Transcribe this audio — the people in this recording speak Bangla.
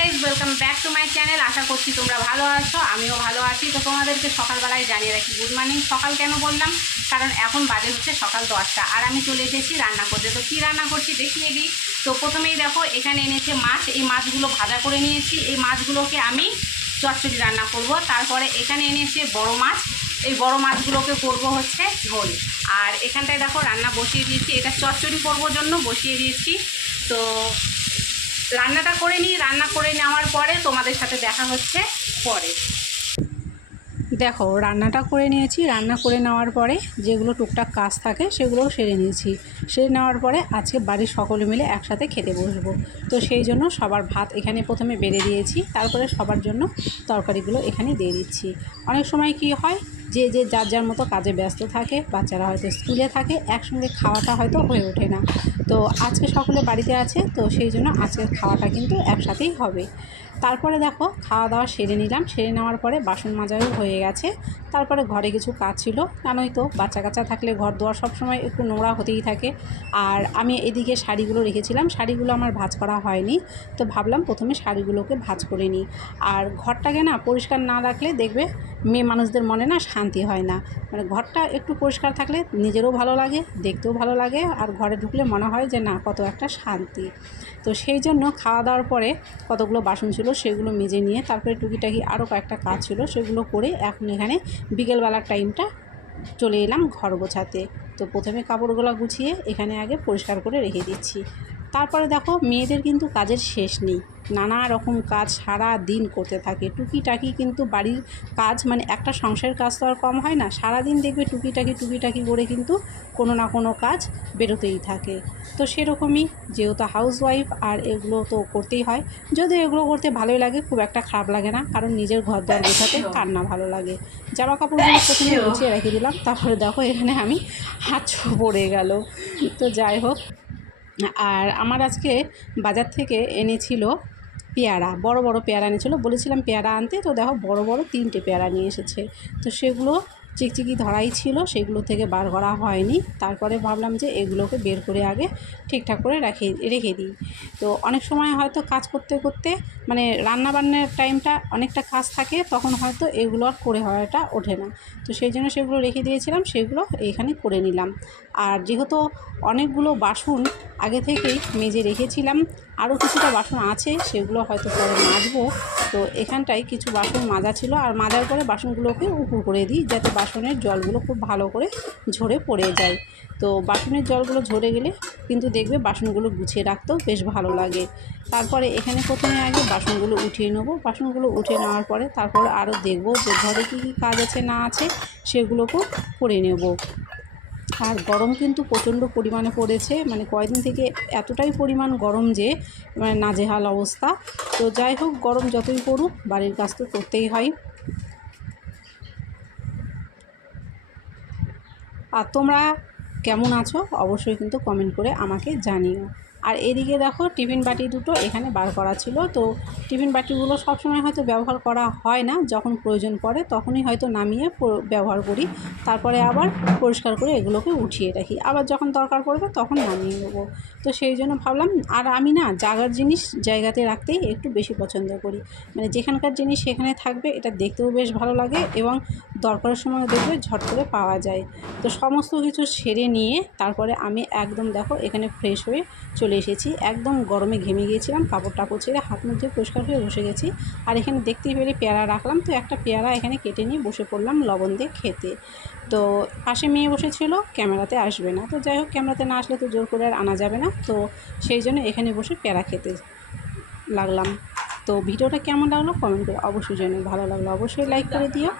Guys, welcome back to my channel. আশা করছি তোমরা ভালো আছো, আমিও ভালো আছি। তো তোমাদেরকে সকালবেলায় জানিয়ে রাখি গুড মর্নিং। সকাল কেন বললাম, কারণ এখন বাজে হচ্ছে সকাল 10টা আর আমি চলে এসেছি রান্না করতে। তো কী রান্না করছি দেখিয়ে দিই। তো প্রথমেই দেখো এখানে এনেছে মাছ, এই মাছগুলো ভাজা করে নিয়েছি। এই মাছগুলোকে আমি চচ্চড়ি রান্না করব। তারপরে এখানে এনেছে বড় মাছ, এই বড় মাছগুলোকে করব হচ্ছে ঝোল। আর এখানটায় দেখো রান্না বসিয়ে দিয়েছি, এটা চচ্চড়ি করবার জন্য বসিয়ে দিয়েছি। তো রান্নাটা করে নিই, রান্না করে নেওয়ার পরে তোমাদের সাথে দেখা হচ্ছে পরে। দেখো রান্নাটা করে নিয়েছি, রান্না করে নেওয়ার পরে যেগুলো টুকটাক কাজ থাকে সেগুলোও সেরে নিয়েছি। সেরে নেওয়ার পরে আজকে বাড়ির সকলে মিলে একসাথে খেতে বসবো। তো সেই জন্য সবার ভাত এখানে প্রথমে বেড়ে দিয়েছি, তারপরে সবার জন্য তরকারিগুলো এখানে দিয়ে দিচ্ছি। অনেক সময় কি হয়, যে যে যার যার মতো কাজে ব্যস্ত থাকে, বাচ্চারা হয়তো স্কুলে থাকে, একসঙ্গে খাওয়াটা হয়তো হয়ে ওঠে না। তো আজকে সকলে বাড়িতে আছে, তো সেই জন্য আজকের খাওয়াটা কিন্তু একসাথেই হবে। তারপরে দেখো খাওয়া দাওয়া সেরে নিলাম, সেরে নেওয়ার পরে বাসন মাজাও হয়ে গেছে। তারপরে ঘরে কিছু কাজ ছিল, জানোই তো বাচ্চা কাচ্চা থাকলে ঘর দুয়ার সবসময় একটু নোংরা হতেই থাকে। আর আমি এদিকে শাড়িগুলো রেখেছিলাম, শাড়িগুলো আমার ভাঁজ করা হয়নি, তো ভাবলাম প্রথমে শাড়িগুলোকে ভাঁজ করে নিই। আর ঘরটাকে না পরিষ্কার না রাখলে দেখবে মেয়ে মানুষদের মনে না শান্তি হয় না। মানে ঘরটা একটু পরিষ্কার থাকলে নিজেরও ভালো লাগে, দেখতেও ভালো লাগে, আর ঘরে ঢুকলে মনে হয় যে না কত একটা শান্তি। তো সেই জন্য খাওয়া দাওয়ার পরে কতগুলো বাসন ছিল সেগুলো মেজে নিয়ে তারপরে টুকিটাকি আরও কয়েকটা কাজ ছিল সেগুলো করে এখন এখানে বিকেলবেলার টাইমটা চলে এলাম ঘর গোছাতে। তো প্রথমে কাপড়গুলো গুছিয়ে এখানে আগে পরিষ্কার করে রেখে দিচ্ছি। তারপরে দেখো মেয়েদের কিন্তু কাজের শেষ নেই, নানা রকম কাজ সারা দিন করতে থাকে। টুকিটাকি কিন্তু বাড়ির কাজ, মানে একটা সংসারের কাজ তো আর কম হয় না। সারাদিন দেখবে টুকিটাকি করে কিন্তু কোনো না কোনো কাজ বেরোতেই থাকে। তো সেরকমই যেহেতু হাউসওয়াইফ আর এগুলো তো করতেই হয়। যদিও এগুলো করতে ভালোই লাগে, খুব একটা খারাপ লাগে না, কারণ নিজের ঘর দর গোছাতে কার না ভালো লাগে। জামা কাপড়গুলো প্রথমে গুছিয়ে রেখে দিলাম, তারপরে দেখো এখানে আমি হাত পড়ে গেল। তো যাই হোক, আর আমার আজকে বাজার থেকে এনেছিল পেয়ারা, বড় বড় পেয়ারা এনেছিল, বলেছিলাম পেয়ারা আনতে, তো দেখো বড় বড় 3টে পেয়ারা নিয়ে এসেছে। তো সেগুলো চিকচিকি ধরাই ছিল, সেগুলো থেকে বার করা হয়নি। তারপরে ভাবলাম যে এগুলোকে বের করে আগে ঠিকঠাক করে রেখে দিই। তো অনেক সময় হয়তো কাজ করতে করতে মানে রান্নাবান্নার টাইমটা অনেকটা কাজ থাকে, তখন হয়তো এগুলো আর করে হওয়াটা ওঠে না। তো সেই জন্য সেগুলো রেখে দিয়েছিলাম, সেগুলো এইখানে করে নিলাম। আর যেহেতু অনেকগুলো বাসন আগে থেকেই মেজে রেখেছিলাম, আরও কিছুটা বাসন আছে সেগুলো হয়তো পরে মাজবো। তো এখানটায় কিছু বাসন মাজা ছিল, আর মাজার পরে বাসনগুলোকে উপুর করে দিই যাতে বাসনের জলগুলো খুব ভালো করে ঝরে পড়ে যায়। তো বাসনের জলগুলো ঝরে গেলে কিন্তু দেখবে বাসনগুলো গুছিয়ে রাখতেও বেশ ভালো লাগে। তারপরে এখানে প্রথমে আগে বাসনগুলো উঠিয়ে নেবো, বাসনগুলো উঠিয়ে নেওয়ার পরে তারপরে আরও দেখবো যে ঘরে কী কী কাজ আছে না আছে সেগুলোকেও করে নেব। আর গরম কিন্তু প্রচণ্ড পরিমাণে পড়েছে, মানে কয়েকদিন থেকে এতটাই পরিমাণ গরম যে মানে নাজেহাল অবস্থা। তো যাই হোক, গরম যতই পড়ুক বাড়ির কাজ তো করতেই হয়। আর তোমরা কেমন আছো অবশ্যই কিন্তু কমেন্ট করে আমাকে জানিও। আর এদিকে দেখো টিফিন বাটি দুটো এখানে বার করা ছিল। তো টিফিন বাটিগুলো সবসময় হয়তো ব্যবহার করা হয় না, যখন প্রয়োজন পড়ে তখনই হয়তো নামিয়ে ব্যবহার করি, তারপরে আবার পরিষ্কার করে এগুলোকে উঠিয়ে রাখি, আবার যখন দরকার পড়বে তখন নামিয়ে নেবো। তো সেই জন্য ভাবলাম, আর আমি না জায়গার জিনিস জায়গাতে রাখতেই একটু বেশি পছন্দ করি, মানে যেখানকার জিনিস সেখানে থাকবে, এটা দেখতেও বেশ ভালো লাগে এবং দরকারের সময় দেখবে ঝট করে পাওয়া যায়। তো সমস্ত কিছু সেরে নিয়ে তারপরে আমি একদম দেখো এখানে ফ্রেশ হয়ে চলে এসেছি। একদম গরমে ঘেমে গিয়েছিলাম, কাপড় টাপড় ছেড়ে হাত মুখ ধুয়ে পরিষ্কার হয়ে বসে গেছি। আর এখানে দেখতেই পেলে পেয়ারা রাখলাম, তো একটা পেয়ারা এখানে কেটে নিয়ে বসে পড়লাম লবণ দিয়ে খেতে। তো পাশে মেয়ে বসেছিল, ক্যামেরাতে আসবে না, তো যাই হোক ক্যামেরাতে না আসলে তো জোর করে আর আনা যাবে না, তো সেই জন্য এখানে বসে পেয়ারা খেতে লাগলাম। তো ভিডিওটা কেমন লাগলো কমেন্ট করে অবশ্যই জানিও, ভালো লাগলো অবশ্যই লাইক করে দিও।